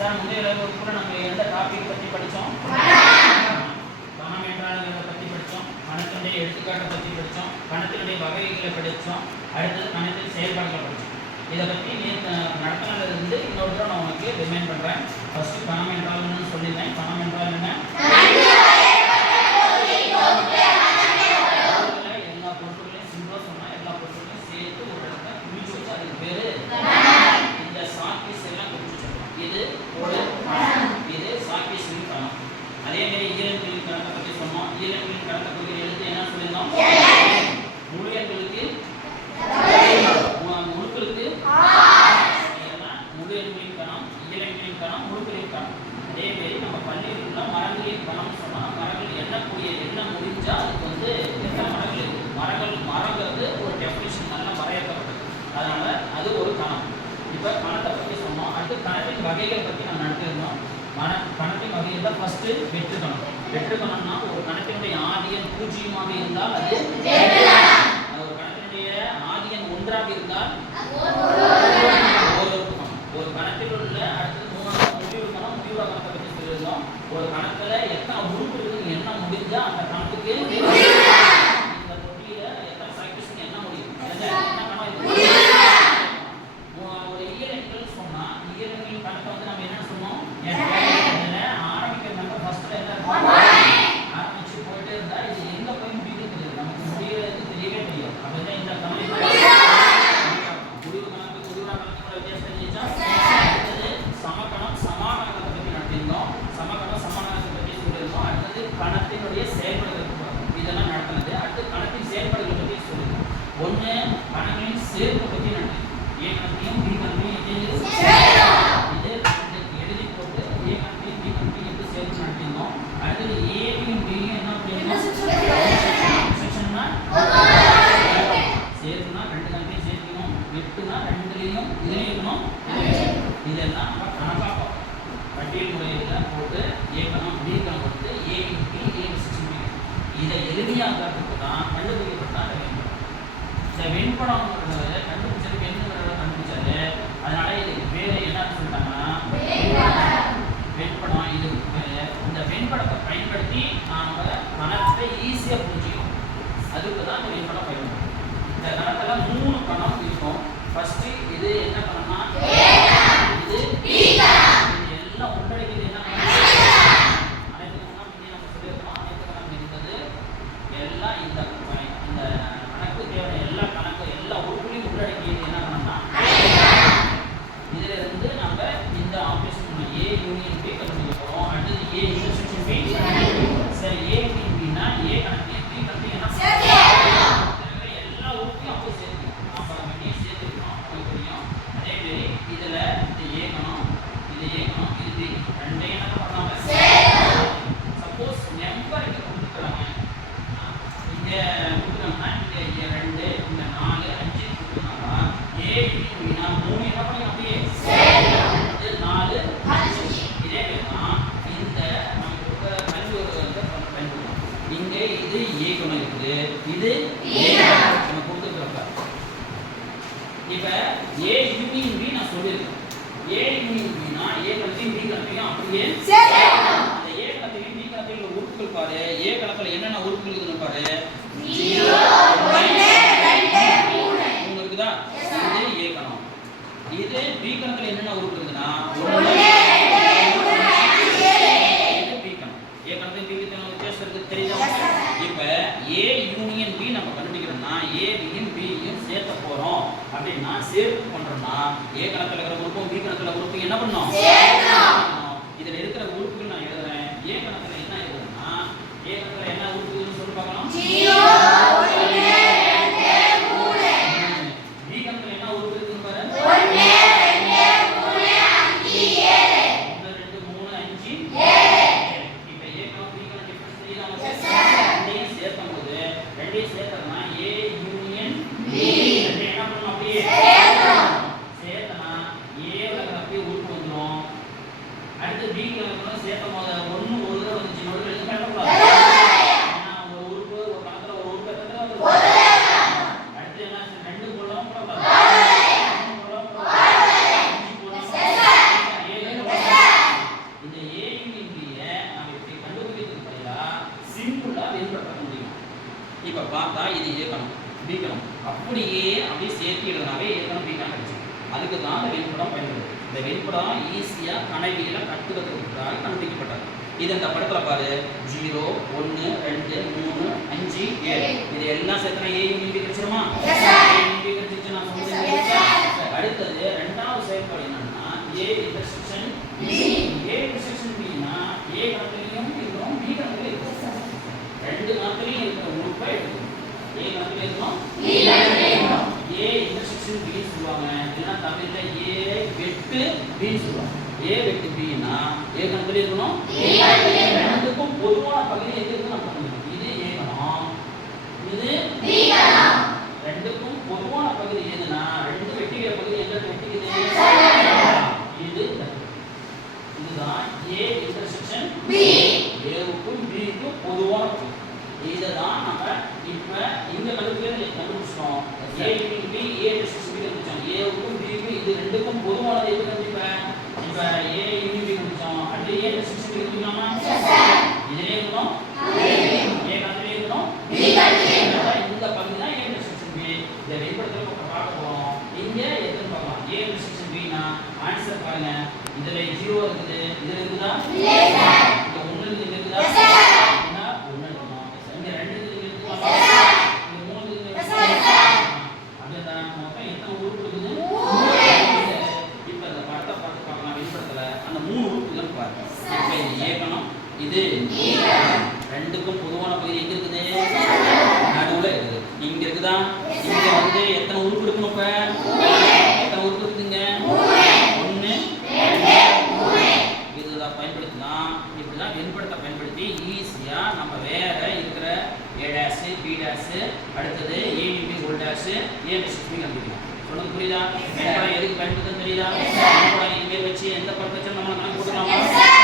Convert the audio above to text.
Sir முந்தைய வகுப்புல நம்ம எந்த டாபிக் பற்றி படித்தோம்? பணம் என்றால் பற்றி படித்தோம், பணத்தினுடைய எடுத்துக்காட்டை பற்றி படித்தோம், பணத்தினுடைய வகைகளை படித்தோம், அடுத்தது பணத்தின் செயல்பாடுகளை படித்தோம். இதை பற்றி நடத்தினதுலேருந்து இன்னொரு தடவை நான் உனக்கு ரிமைண்ட் பண்ணுறேன். ஃபஸ்ட்டு பணம் என்றால் என்னன்னு சொல்லியிருந்தேன். பணம் என்றால் என்ன? எல்லா பொருட்களையும் சிம்பிளாக சொன்னால் எல்லா பொருட்களையும் சேர்த்து ஒரு இடத்துல குளிச்சு வச்சு அதுக்கு பேர் இந்த சாக்கீஸ் எல்லாம் குளிச்சு வச்சிருக்கோம். இது ஒரு பணம், இது சாக்கீஸின் பணம். அதேமாரி ஈரங்களின் கணக்கை பற்றி சொன்னோம். ஈரங்களின் கணக்கை பற்றி எழுத்து என்ன சொல்லியிருந்தோம்? முழு எண்களுக்கு முழுக்களுக்கு முழு எண்களின் கணம், ஈரங்களின் கணம், முழுக்களின் கணம். அதேமாரி நம்ம பள்ளியில் மரங்களின் கணம் சொன்னால் மரங்கள் எண்ணக்கூடிய எண்ணம் முடிஞ்சா அதுக்கு வந்து எத்தனை மரங்கள் இருக்குது. மரங்கிறது ஒரு டெஃபினிஷன் நல்லா வரையறுக்கப்பட்டது, அதனால அது ஒரு கணம். இப்போ கணத்தை பற்றி சொன்னோம். அடுத்து கணத்தின் வகைகளை பற்றி நம்ம நடத்திருந்தோம். கணத்தின் வகையில் தான் ஃபர்ஸ்ட் வெற்று கணம். வெற்று கணம்னா ஒரு கணத்தினுடைய ஆதியன் பூஜ்ஜியமாக இருந்தால் அது ஒரு கணத்தினுடைய ஆதியன் ஒன்றாக இருந்தால் ஒரு கணத்தில் உள்ள அடுத்தது மூணாவது முடிவு கணம். முடிவு கணத்தை பற்றி சொல்லியிருந்தோம். ஒரு கணத்துல எத்தனை உறுப்பு இருக்குன்னு என்ன முடிஞ்சா அந்த கணத்துக்கு இந்த தொட்டியில எத்தனை சைக்கிள்ஸ் என்ன முடியும், என்ன கணம் இது. ஒரு இயலெண்கள் சொன்னா இயலெண்களின் கணக்கை வந்து நம்ம என்ன சொன்னோம்? ஆரம்பிக்கிற நம்பர் ஃபர்ஸ்ட்ல என்ன இருக்கும்? ஆரம்பிச்சு போயிட்டே இருந்தா இது எங்க போய் முடியுது தெரியாது, நமக்கு முடியறது தெரியவே தெரியாது. அப்படின்னா இந்த கணம் முடிவு கணக்கு முடிவான கணக்கு வித்தியாசம் தெரிஞ்சுச்சா? அடுத்தது சமகணம் சமாகணத்தை பற்றி நடத்திருந்தோம். சமகணம் சமாகணத்தை பற்றி சொல்லியிருந்தோம். அடுத்தது கணத்தினுடைய செயல்பாடுகள் இதெல்லாம் நடத்தினது. அடுத்து கணத்தின் செயல்பாடுகளை பற்றி சொல்லியிருந்தோம். ஒன்று கணங்களின் சேர்ப்பு பற்றி நடத்தி ஏ கணத்தையும் பி கணத்தையும் இது எழுதி போட்டு ஏ கணத்தையும் பி கணத்தையும் எது சேர்த்து நடத்திருந்தோம். அடுத்தது ஏபியும் பியும் என்ன பண்ணிருந்தோம்? செக்ஷன்னா சேர்த்துனா ரெண்டு கணக்கையும் சேர்க்கணும், வெட்டுனா ரெண்டுலையும் இணைக்கணும். இதெல்லாம் நம்ம கணக்காக பார்ப்போம். பட்டியல் முறையில் போட்டு ஏ கணம் பி கணம் வந்து ஏ பி ஏ செக்ஷன் பி. இதை எளிமையாக்கிறதுக்கு தான் கண்டுபிடிக்கப்பட்டால் வெண்படம். இந்த வெண்படம் கண்டுபிடிச்சது வெண்படம் கண்டுபிடிச்சாரு. அதனால இதுக்கு பேர் என்னன்னு சொல்லிட்டாங்கன்னா வெண்படம். இது இந்த வெண்படத்தை பயன்படுத்தி நாம் கணத்தை ஈஸியாக புரிஞ்சுக்கணும். அதுக்கு தான் இந்த வெண்படம் பயன்படும். இந்த கணத்துல 3 கணம் இருக்கும். ஃபர்ஸ்ட் இது என்ன கணம்னா இது எல்லாம் உள்ளடக்கியது என்ன அனைத்து கணம் இங்கே நம்ம சொல்லியிருக்கோம். அனைத்து கணம் இருந்தது எல்லாம் இந்த கணக்கு தேவை எல்லா கணக்கு எல்லா உறுப்புகளையும் உள்ளடக்கியது என்ன கணம்னா இதுல இருந்து நம்ம இந்த ஆப்ரேஷன் ஏ யூனியன் பி கண்டுபிடிக்க போறோம். அடுத்தது ஏ இன்டர்செக்ஷன் பி. சரி ஏ பின்னா ஏ கணக்கு பி கணக்கு என்ன எல்லா உறுப்பையும் அப்போ சேர்க்கணும். நம்ம பண்ணி சேர்த்துக்கணும். உங்களுக்கு தெரியும். அதே மாதிரி இதுல இந்த ஏ கணம் இது ஏ கணம் இது பி ரெண்டையும் என்ன பண்ணாம சப்போஸ் நம்பர் இங்க கொடுத்துறாங்க, இங்க கொடுத்துறாங்கன்னா இங்க 2 இந்த 4 5 கொடுத்துறாங்கன்னா ஏ பின்னா 3 என்ன பண்ணி அப்படியே இது 4 5 இதே தான் இந்த நமக்கு கல்வி ஒரு வந்து பயன்படுத்தலாம். இங்க இது ஏ கணம் இருக்குது, இது ஏ கணம் நம்ம கொடுத்துருக்கோம். இப்ப ஏ யூனியன் பி நான் சொல்லியிருக்கேன். A union Bina A கணத்தையும் B கணத்தையும் அப்படியே சேர்க்கணும். அந்த ஏ கணத்தையும் பி கணத்தையும் உள்ள உறுப்புகள் பாரு. ஏ கணத்துல என்னென்ன உறுப்புகள் இருக்குன்னு பாரு. 0 1 2 3 இருக்குதா? இது ஏ கணம். இது பி கணத்துல என்னென்ன உறுப்பு இருக்குன்னா 1 2 3 இது பி கணம். ஏ கணத்தையும் பி கணத்தையும் வித்தியாசம் இருக்கு தெரியுதா? இப்ப ஏ யூனியன் பி நம்ம கண்டுபிடிக்கிறோம்னா ஏ பியும் பியும் சேர்த்த போறோம் அப்படின்னா சேர்த்து பண்றோம்னா ஏ கணத்துல இருக்கிற உறுப்பும் பி கணத்துல உறுப்பும் என்ன பண்ணணும்? இதுல இருக்கிற உறுப்புகள் நான் எழுதுறேன். ஏ கணத்துல என்ன எழுதுறேன்னா ஏ கணத்துல என்ன உறுப்புன்னு சொல்லி பார்க்கலாம். 0 1 2 3 பி கணத்துல என்ன உறுப்பு இருக்குன்னு பாரு. 1 2 3 5 7 1 2 3 5 7. இப்போ ஏ கணம் பி கணம் டிஃபரன்ஸ் தெரியுதா உங்களுக்கு? ரெண்டையும் சேர்க்கும்போது ரெண்டையும் சேர்த்தோம்னா ஏ யூனியன் பி ரெண்டையும் என்ன பண்ணணும்? அப்படியே சேர்த்தனா ஏல அப்படியே உறுப்பு வந்துடும். அடுத்து பி கணக்கு சேர்க்கும் போது 1 ஒரு தடவை வந்துச்சு, இன்னொரு தடவை எழுதி காட்டக்கூடாது. ஏன்னா ஒரு உறுப்பு ஒரு கணக்குல ஒரு உறுப்பு எத்தனை தடவை வருது? அடுத்து என்ன 2 போடலாம் போடக்கூடாது, 3 போடலாம் போடக்கூடாது, 5 போடலாம் 7 போடலாம் அதுக்கு தான் இந்த வெண்படம் பயன்படுது. இந்த வெண்படம் ஈஸியாக கணவியில் கற்றுக்கிறதுக்காக கண்டுபிடிக்கப்பட்டது. இது இந்த படத்தில் பாரு 0 1 2 3 5 7 இது எல்லாம் சேர்த்தனா ஏ யூனிட் கிடைச்சிருமா? கிடைச்சிச்சு நான் சொல்லுறேன். அடுத்தது ரெண்டாவது செயல்பாடு என்னன்னா A intersection B. A intersection பினா ஏ கணக்குலையும் இருக்கும் பி கணக்குலையும் இருக்கும். ரெண்டு கணக்குலையும் இருக்கிற உறுப்பை எடுக்கணும். ஏ கணக்குல இருக்கும் பி கணக்குல இருக்கும். ஏ இன்டர்செக்ஷன் பி சொல்லுவாங்க. இல்லனா தமிழ்ல ஏ வெட்டு பி சொல்லுவாங்க. ஏ வெட்டு பினா ஏ கணக்குல இருக்கணும் பி கணக்குல இருக்கணும். ரெண்டுக்கும் பொதுவான பகுதி எங்க இருக்குன்னு நம்ம கண்டுபிடிக்கணும். இது ஏ கணம், இது பி கணம். ரெண்டுக்கும் பொதுவான பகுதி எதுனா ரெண்டு வெட்டிக்கிற பகுதி எங்க வெட்டிக்குது? இது இதுதான் ஏ இன்டர்செக்ஷன் பி. ஏவுக்கும் பிக்கும் பொதுவான பகுதி. இதுதான் நம்ம இப்ப இந்த கண்டுபிடிச்சோம். A union B A intersection B கண்டுபிடிச்சோம். ஏவுக்கும் பிக்கும் இது ரெண்டுக்கும் பொதுவானது எது கண்டுபிடிப்பேன்? இப்ப ஏ யூனிட் பி கண்டுபிடிச்சோம். அடுத்து ஏ இன்டர்செக்ஷன் பி கண்டுபிடிக்கலாமா? இதுலயே இருக்கணும் ஏ கண்டுபிடிக்கணும் இருக்கணும் பி கண்டுபிடிக்கணும். இந்த பகுதி தான் ஏ இன்டர்செக்ஷன் பி. இந்த வெளிப்படுத்தல பார்க்க போறோம். இங்க எதுன்னு பார்க்கலாம். ஏ இன்டர்செக்ஷன் பினா ஆன்சர் பாருங்க. இதுல 0 இருக்குது. இதுல இருக்குதா? இல்ல சார். இந்த 1 இருக்கு. இதுல இருக்குதா? Yes sir. என்ன 1 இருக்கணும். இங்க 2 இருக்கு. இருக்குதா? Yes sir. இங்க 3 இருக்கு. Yes sir. அப்படியே மொத்தம் எத்தனை உறுப்பு இருக்குது? 3. இப்ப இந்த படத்தை பார்த்து பார்க்கலாம். வெளிப்படுத்தல அந்த 3 உறுப்புகள் பாருங்க. இப்ப இது ஏ கணம், இது பி கணம். ரெண்டுக்கும் பொதுவான பகுதி எங்க இருக்குது? நடுவுல இருக்குது. இங்க இருக்குதா? இங்க வந்து எத்தனை உறுப்பு இருக்கணும்? இப்ப எத்தனை உறுப்பு இருக்குதுங்க? 1 2 3. இதுதான் பயன்படுத்தலாம். இப்படிதான் வெண்படத்தை பயன்படுத்தி ஈஸியா நம்ம வேற இருக்கிற ஏ டேஷ் பி டேஷ் அடுத்தது A B whole dash A district கண்டுபிடிக்கலாம். சொல்லுங்க புரியுதா? வெண்படம் எதுக்கு பயன்படுத்துன்னு தெரியுதா? வெண்படம் இங்கே வச்சு எந்த படத்தை நம்ம கணக்கு போட்டுக்கலாமா?